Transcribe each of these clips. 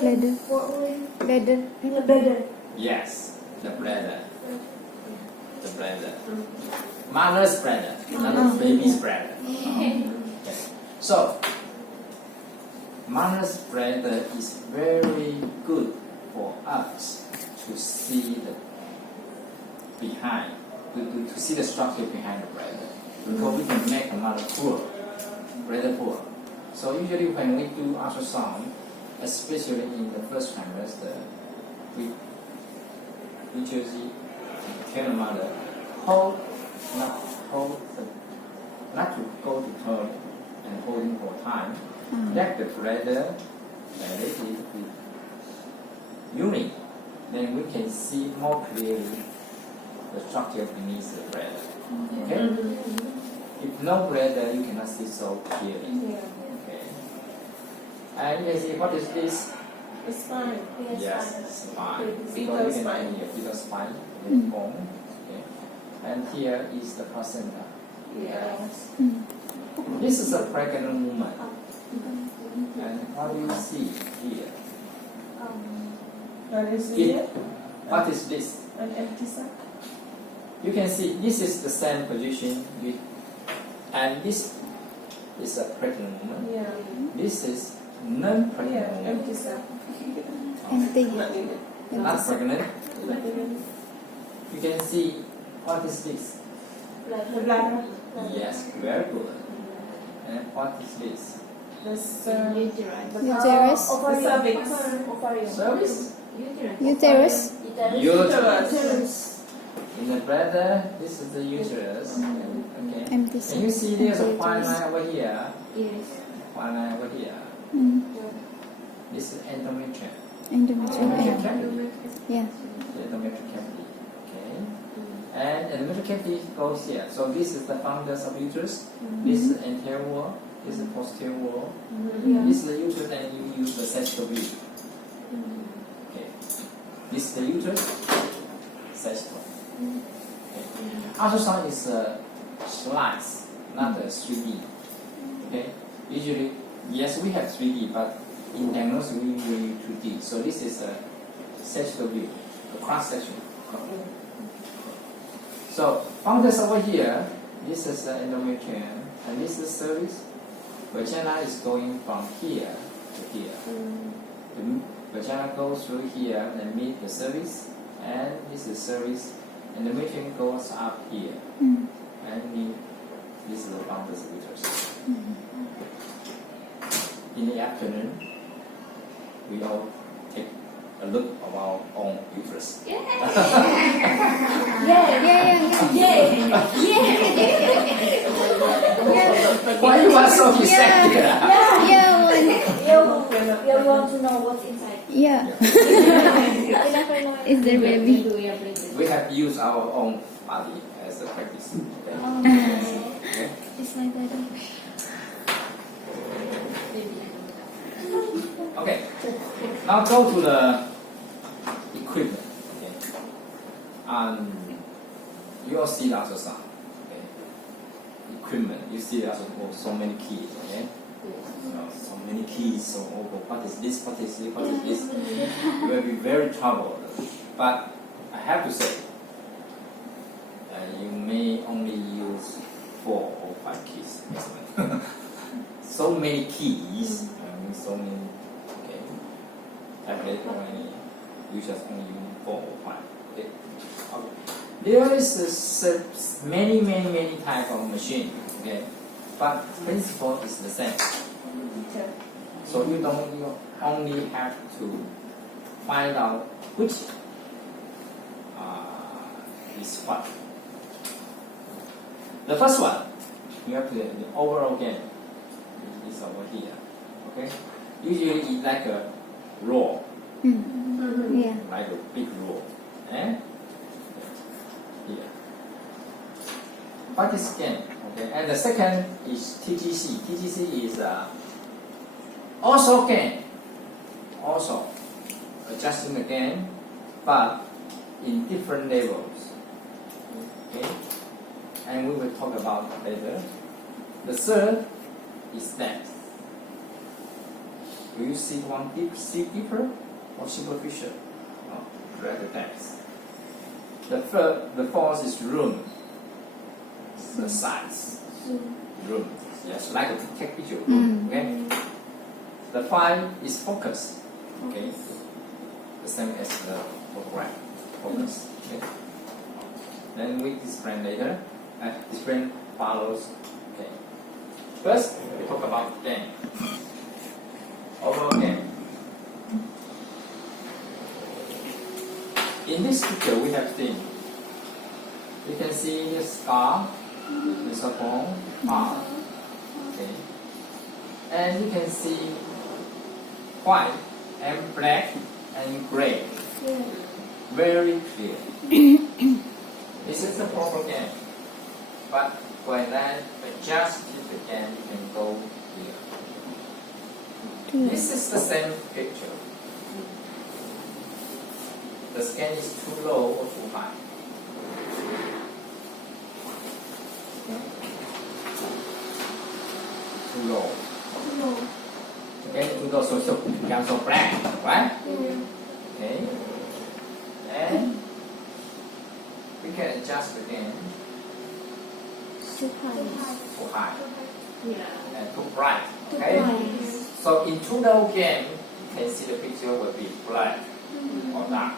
Bladder. Bladder. Bladder. Yes, the bladder. The bladder. Mother's bladder, not baby's bladder. Okay. So, mother's bladder is very good for us to see the behind, to see the structure behind the bladder, because we can make the mother poor, bladder poor. So usually when we do ultrasound, especially in the first trimester, we usually tell the mother not to go to toilet and holding for time. Let the bladder dilated with urine, then we can see more clearly the structure beneath the bladder. Okay? If no bladder, you cannot see so clearly. Okay. And you can see what is this? The spine. Yes, spine. Fetal Because you spine. can see a fetal spine, the bone. Okay. And here is the placenta. Yes. This is a pregnant woman. And what do you see here? What is It- it? What is this? An empty sac. You can see this is the same position, and this is a pregnant woman. Yeah. This is non-pregnant Yeah. woman. Empty sac. Empty. Not needed. Not pregnant. Not needed. You can see what is this? The bladder. Yes, very good. And what is this? This Uterus. the cervix. Service. Uterus. Uterus. In the bladder, this is the uterus. Okay. Empty. Can you see there's a fine line over here? Yes. Fine line over here. This is endometrium. Endometrium. Cavity. Yeah. The endometrial cavity. Okay. And endometrial cavity goes here. So this is the fundus of uterus. This is the anterior wall. This is the posterior wall. This is the uterus, and you use the sagittal view. Okay. This is the uterus, sagittal. Okay. Ultrasound is a slice, not a 3D. Okay. Usually, yes, we have 3D, but in diagnosis we use 2D. So this is a sagittal view, a cross section. So fundus over here. This is the endometrium, and this is cervix. Vagina is going from here to here. The vagina goes through here and meet the cervix, and this is cervix, and the meeting goes up here, and meet, this is the fundus of uterus. In the afternoon, we all take a look of our own uterus. Why you are so excited? Yeah. You want to know what's inside? Yeah. Is there baby? We have used our own body as a practice. Okay. It's my body. Okay. Now go to the equipment. Okay. You all see the ultrasound. Okay. Equipment. You see the ultrasound. So many keys. Okay. So many keys. So what is this? What is this? What is this? You will be very troubled. But I have to say, you may only use 4 or 5 keys. So many keys. So many. Tablet only, you just only use 4 or 5. Okay. There is many type of machine. Okay, but principle is the same. So you only have to find out which is what. The first one, you have the overall gain is over here. Okay, usually it's like a roll, Yeah. like a big roll, and here. What is gain? Okay, and the second is TGC. TGC is also gain, also adjusting the gain, but in different levels. Okay, and we will talk about that later. The third is depth. Do you see one see deeper or superficial? No, drag the depth. The fourth is room. The size. Room. Yes, like a take picture. Okay. The 5 is focus. Okay. The same as the photograph. Focus. Okay. Then we explain later. Explain follows. Okay. First, we talk about game. Overall game. In this picture, we have seen. You can see the star, the circle, heart. Okay. And you can see white and black and gray. Very clear. This is the proper game. But when I adjust it again, you can go here. This is the same picture. The scan is too low or too high. Too low. Okay, too low, so becomes so black, right? Okay. And we can adjust again. Too high. And too bright. Okay? So in too low game, you can see the picture will be black or dark.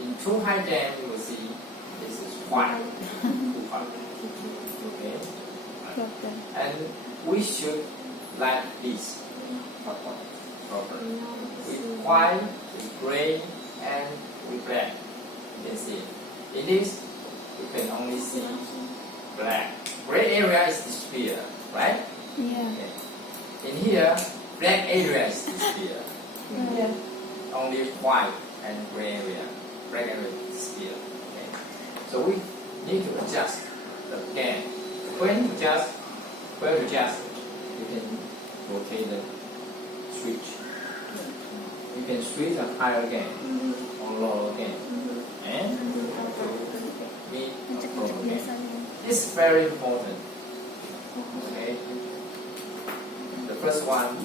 In too high game, you will see this is white. Too white. Okay? And we should like this. Proper. With white, with gray, and with black. You can see. In this, you can only see black. Gray area is disappear, right? Yeah. Okay. In here, black area is disappear. Only white and gray area. Black area is disappear. Okay. So we need to adjust the game. When you adjust, you can rotate the switch. You can switch a higher game or lower game. And meet a proper game. It's very important. Okay. The first one to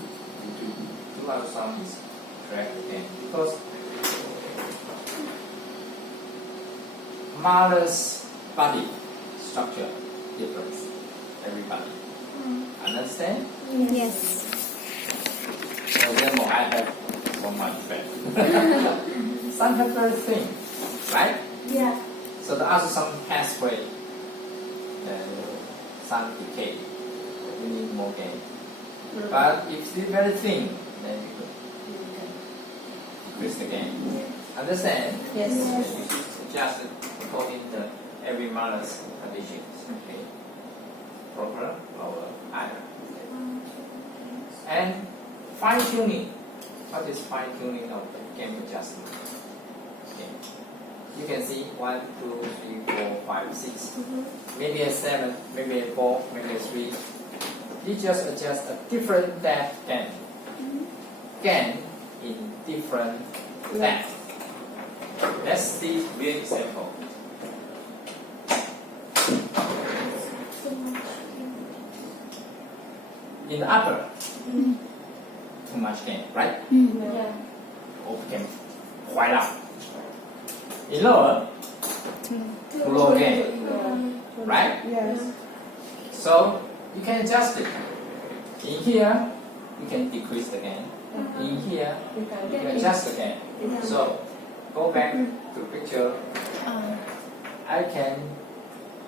do ultrasound is correct again, because mother's body structure differs everybody. Understand? Yes. For example, I have one my friend. Some have very thin, right? Yeah. So the ultrasound pathway, some decay. We need more gain. But if it's very thin, then we could decrease the gain. Understand? Yes. You should adjust it according to every mother's conditions. Okay. Proper, lower, higher. And fine tuning. What is fine tuning of the game adjustment? Okay. You can see 1, 2, 3, 4, 5, 6. Maybe a 7, maybe a 4, maybe a 3. You just adjust a different depth gain. Gain in different depth. Let's see real example. In the upper, too much gain, right? Yeah. Or became quite up. In lower, too low gain, right? Yes. So you can adjust it. In here, you can decrease the gain. In here, you can adjust the gain. So go back to picture. I can,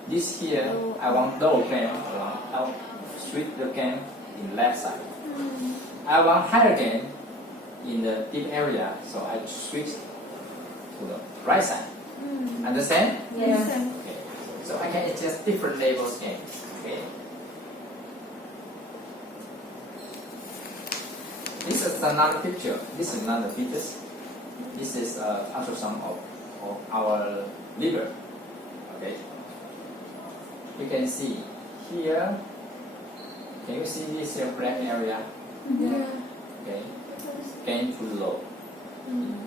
this here, I want low gain. I'll switch the gain in left side. I want higher gain in the deep area, so I switch to the right side. Understand? Yes. Okay. So I can adjust different levels gain. Okay. This is another picture. This is another fetus. This is ultrasound of our liver. Okay. You can see here. Can you see this black area? Okay. Gain too low.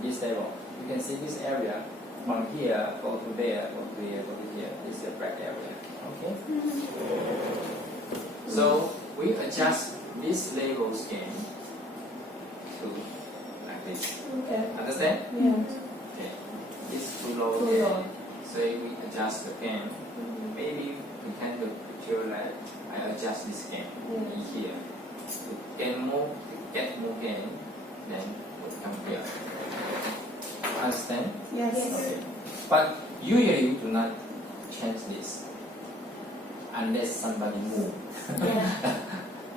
This level. You can see this area from here go to there, go to here, go to here. This is the black area. Okay. So we adjust this level gain this. Okay. Understand? Yeah. Okay. It's too low Too there. low. So if we adjust the gain, maybe we can do picture like I adjust this gain in here. To get more gain, then we'll come here. Understand? Yes. Okay. But usually we do not change this unless somebody move. Yeah.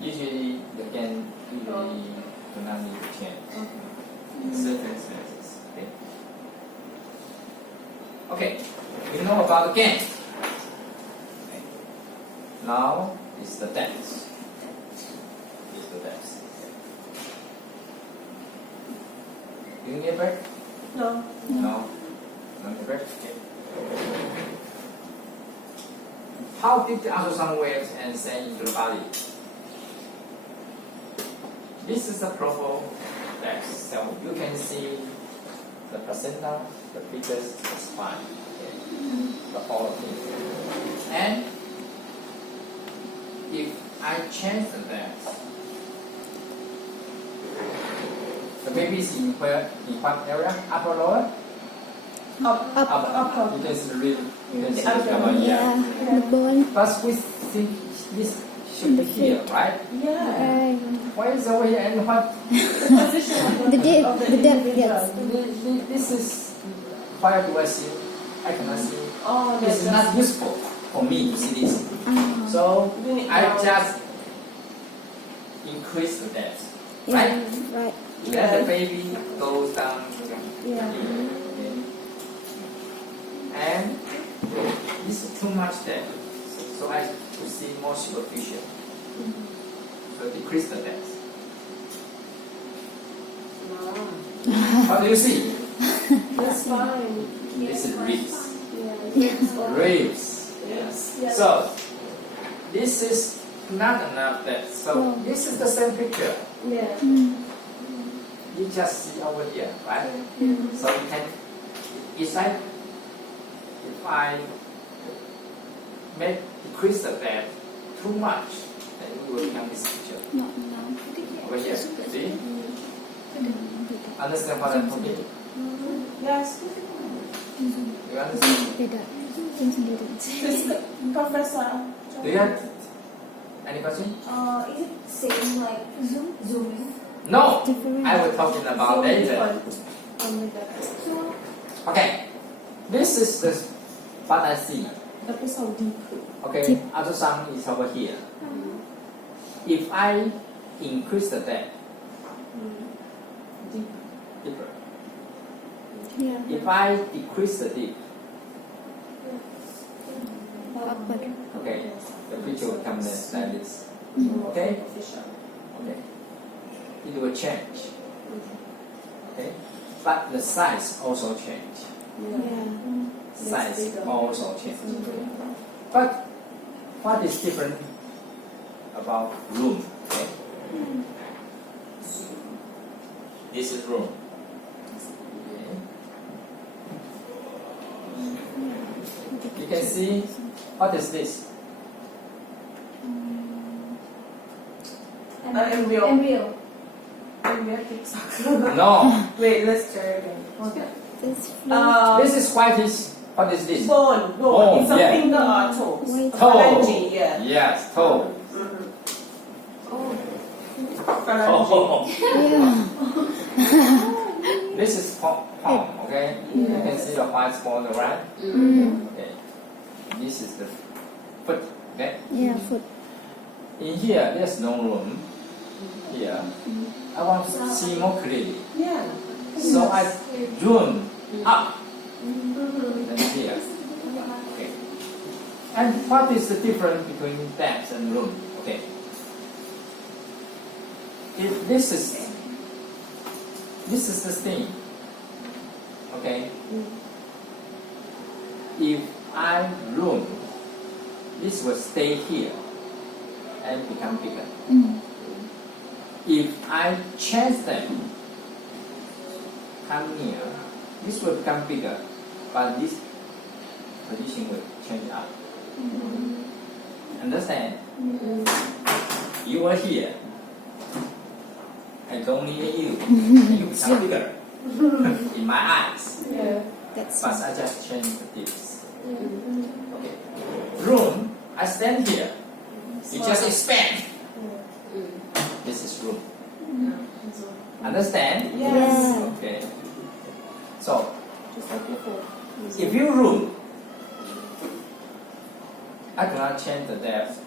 Usually the gain usually do not need to change in certain senses. Okay. Okay. We know about the gain. Okay. Now is the depth. Is the depth. You need a break? No. No. No need a break? Okay. How did the ultrasound waves and send into the body? This is the profile depth. So you can see the placenta, the fetus, the spine, okay, the whole thing. And if I change the depth, the baby is in where? In what area? Upper, lower? Up. Upper. You can see the rib. You can see the Upper. abdomen. Yeah. The bone. But we think this should be here, right? Yeah. Why is over here and what? The position of The depth, of the depth, individual. yes. This is why do I see? I cannot see. Oh, It's not useful for me to see this. So You need I now. just increase the depth, Yeah, right? right. Then the baby goes down. Yeah. Okay. And this is too much depth, so I to see more superficial. So decrease the depth. How do you see? That's fine. This is ribs. Yeah. Ribs. Yes. Yes. So this is not enough depth. So this is the same picture. Yeah. You just see over here, right? So you can, it's like if I make decrease the depth too much, then we will become this picture. No, no. Over here, see? Understand what I'm talking? Yes. You understand? Beda. Yang sendiri. Just Professor. Do you have any question? Is it same like Zoom? No! Different. I will talking about later. Okay. This is the what I see. Tapi so deep. Okay, Deep. ultrasound is over here. If I increase the depth, Deep. deeper. Yeah. If I decrease the depth, Upper. okay, the picture will come like this. Okay? Okay. It will change. Okay? But the size also change. Yeah. Size also change. But what is different about room? Okay? This is room. Okay. You can see what is this? Embryo. No. Wait, let's try again. This This is whitish. What is this? Bone. Bone, It's a yeah. finger or toes. White. Toe. Phalange, yeah. Yes, toe. Phalange. Oh. Yeah. This is palm, okay? You can see the white spot, right? Okay. This is the foot, okay? Yeah, foot. In here, there's no room. Here, I want to see more clearly. Yeah. So I zoom up and here. Okay. And what is the difference between depth and room? Okay. If this is the thing. Okay. If I room, this will stay here and become bigger. If I change them, come here, this will become bigger, but this position will change up. Understand? You are here, I don't need you. And you become bigger in my eyes. Yeah. That's But I just change this. Okay. Room, I stand here. You just expand. This is room. Understand? Yes. Okay. So, Just like before. if you room, I cannot change the depth.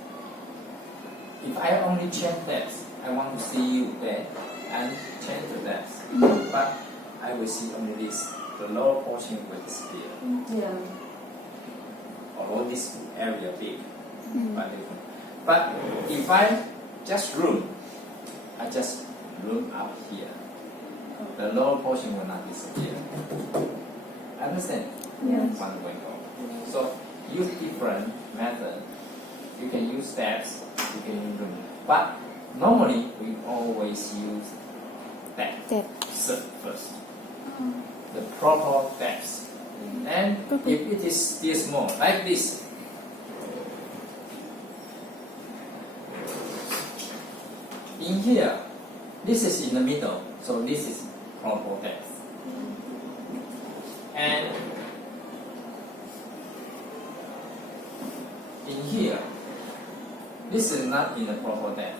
If I only change depth, I want to see you there and change the depth. But I will see only this. The lower portion will disappear. Yeah. Although this area big, but different. But if I just room, I just room up here. The lower portion will not disappear. Understand? Yes. One going on. So use different method. You can use steps. You can use room. But normally we always use depth first. The proper depth. And if it is still small, like this, in here, this is in the middle, so this is proper depth. And in here, this is not in the proper depth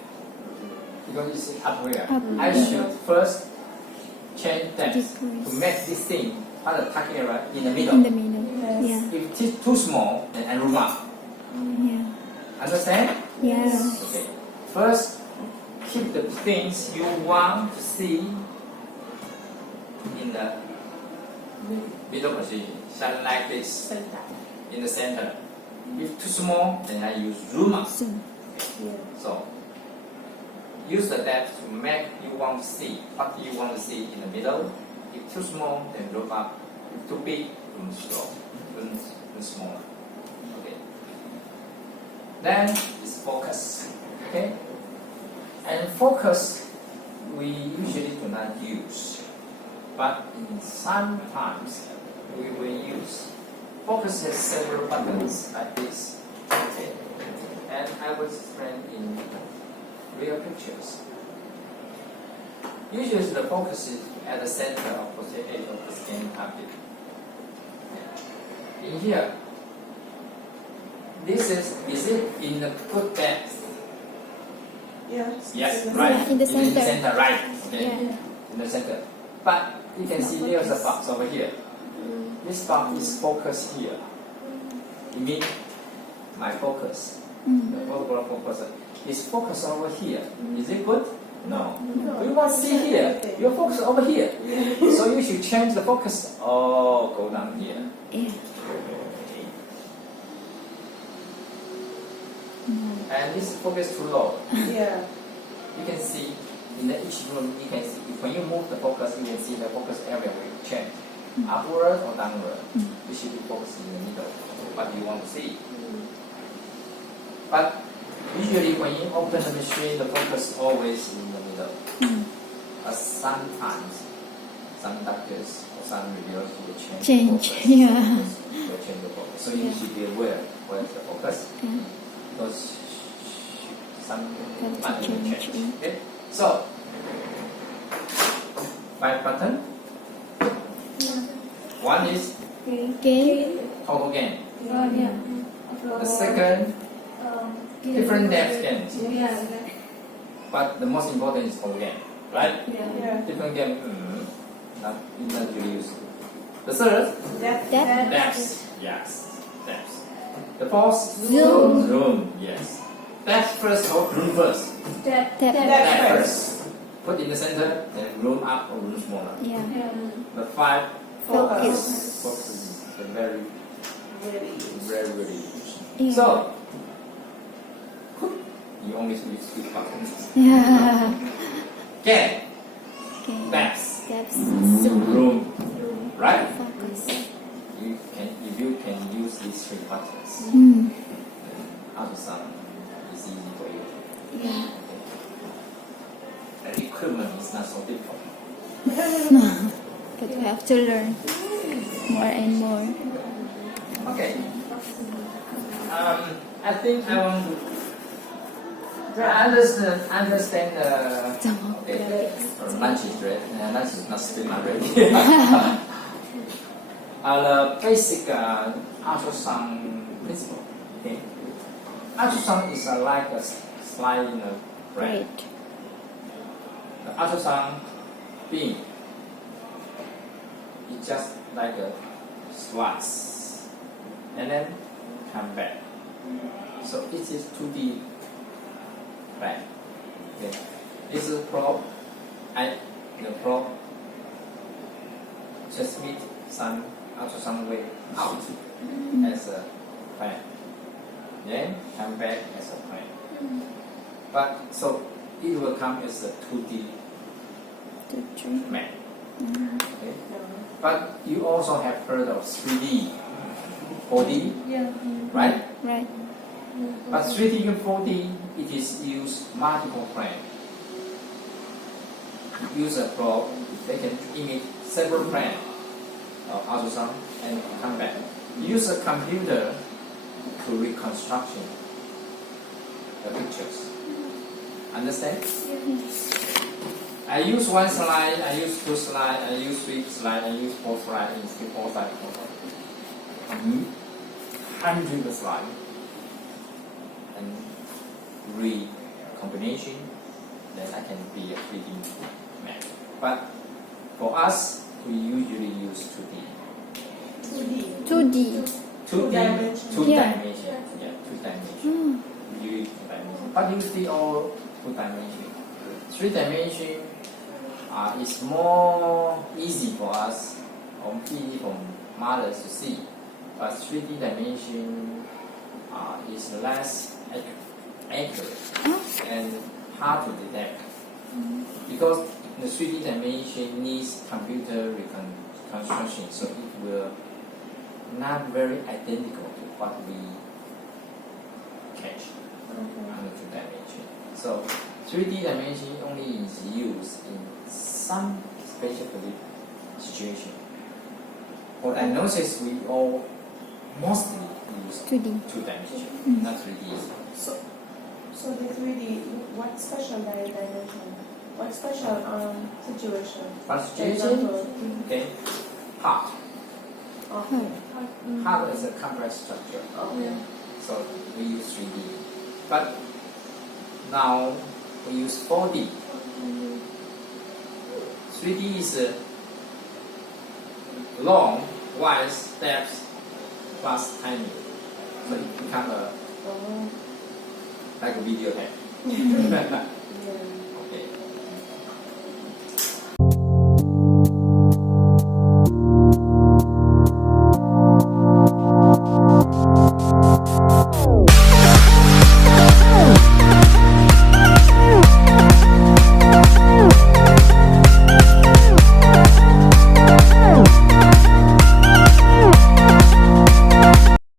because it's up here. I should first change depth to make this thing, the tuck area, in the middle. in the middle. Yes. Yeah. If it is too small, then I room up. Yeah. Understand? Yeah. Okay. First, keep the things you want to see in the middle position, something like this, Serta. in the center. If too small, then I use zoom up. Zoom. Yeah. So, use the depth to make you want to see what you want to see in the middle. If too small, then zoom up. If too big, zoom slow, zoom smaller. Okay. Then is focus. Okay. And focus, we usually do not use, but sometimes we will use. Focus has several buttons like this. Okay. And I will explain in real pictures. Usually the focus is at the center of the edge of the scanning object. In here, this is it in the good depth? Yes. Yes, Yes. right. Yeah, in the center. Right. Okay. Yeah. In the center. But you can see there's a box over here. This box is focused here. It means my focus. The photograph focus is focused over here. Is it good? No. We want to see here. Your focus over here. So you should change the focus. Oh, go down here. Yeah. Okay. And this focus too low. Yeah. You can see in each room. You can see when you move the focus, you can see the focus area will change, upward or downward. You should be focused in the middle. What you want to see. But usually when you open the machine, the focus always in the middle. But sometimes some doctors or some reviewers will change the focus. Yeah. Will change the focus. So you should be aware where's the focus. Yeah. Because some Have to button will change, change. Okay? So 5 button. One is Gain. total gain. Yeah. The second, different depth gains. But the most important is total gain, right? Yeah. Different gain, not usually used. The third, That. depth. Yes, depth. The fourth, Zoom. zoom. Yes. Depth first or room first? Tap. Depth first. Put in the center, then room up or room smaller. Yeah. The 5, Focus. focus is very Yeah. So, you only use 2 buttons. Yeah. Gain, Okay. depth, Steps. Zoom. room, right? Focus. If you can use these 3 buttons, how to sound is easy for you. Yeah. The equipment is not so difficult. But we have to learn more and more. Okay. I think I want to understand the Okay. Graphics. Lunch is ready. Lunch is not still not ready. The basic ultrasound principle. Okay. Ultrasound is like a slide in a bread. Great. The ultrasound beam is just like a slice, and then come back. So it is 2D plan. Okay. This is probe. The probe transmit some ultrasound wave out as a plan, then come back as a plan. But so it will come as a 2D 2, 3. map. Okay. But you also have heard of 3D, 4D, Yeah. right? Right. But 3D and 4D, it is use multiple plane. Use a probe, they can emit several plane of ultrasound and come back. Use a computer to reconstruction the pictures. Understand? I use 1 slide, I use 2 slides, I use 3 slides, I use 4 slides, I use 4 slides, 4 slides. Hundreds of slides. And recombination, then I can be a 3D map. But for us, we usually use 2D. 2D. 2D. 2D, dimension. 2 Yeah. dimension. Yeah, 2 dimension. Mm. Usually 2 dimension. But usually all 2 dimension. 3 dimension is more easy for us, or easy for mothers to see. But 3D dimension is less accurate and hard to detect because the 3D dimension needs computer reconstruction, so it will not very identical to what we catch on the 2 dimension. So 3D dimension only is used in some special situation. For diagnosis, we all mostly use 2D. 2 dimension, not 3D. So the 3D, what special dimension? What special situation? But situation, okay, heart. Okay. Heart is a complex structure, Okay. so we use 3D. But now we use 4D. 3D is long, wide steps plus tiny, so it becomes Oh. like a video tape. Yeah.